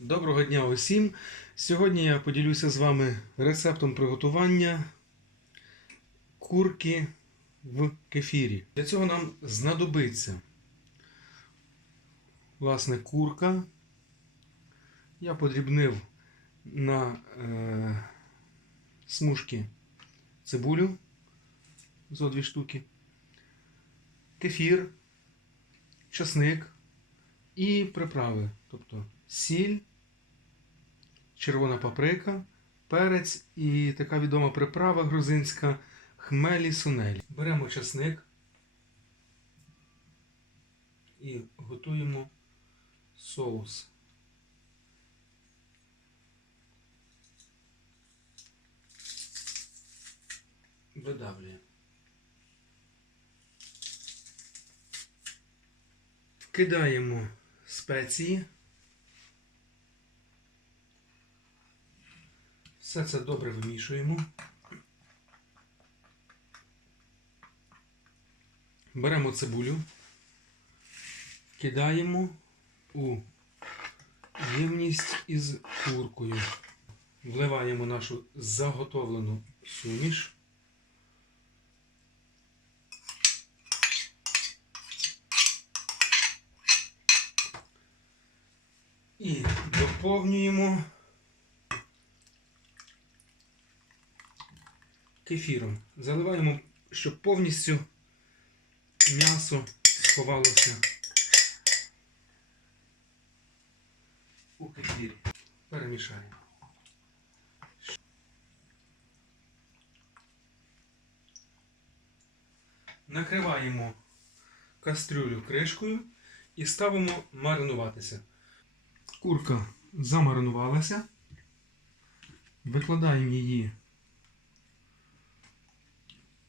Доброго дня усім! Сьогодні я поділюся з вами рецептом приготування курки в кефірі. Для цього нам знадобиться власне курка. Я подрібнив на е, смужки цибулю зо дві штуки, кефір, часник і приправи, тобто сіль, червона паприка, перець і така відома приправа грузинська хмелі сунелі. Беремо часник і готуємо соус. Видавлюємо. Вкидаємо спеції. Все це добре вимішуємо. Беремо цибулю, кидаємо у ємність із куркою. Вливаємо нашу заготовлену суміш. І доповнюємо кефіром. Заливаємо, щоб повністю м'ясо сховалося у кефірі. Перемішаємо. Накриваємо кастрюлю кришкою і ставимо маринуватися. Курка замаринувалася. Викладаємо її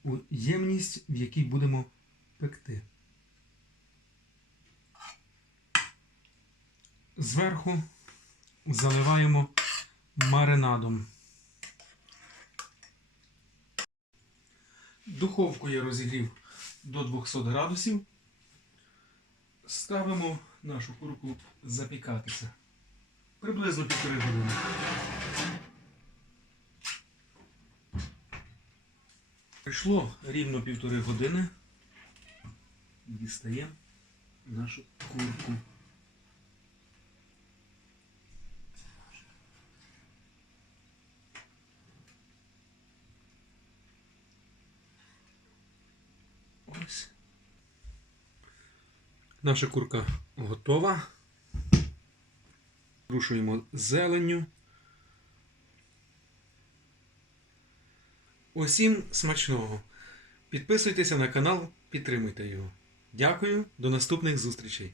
у ємність, в якій будемо пекти. Зверху заливаємо маринадом. Духовку я розігрів до 200 градусів. Ставимо нашу курку запікатися. Приблизно півтори години. Прийшло рівно півтори години. Дістаємо нашу курку. Ось. Наша курка готова. Рушуємо зеленню. Усім смачного! Підписуйтеся на канал, підтримуйте його. Дякую, до наступних зустрічей!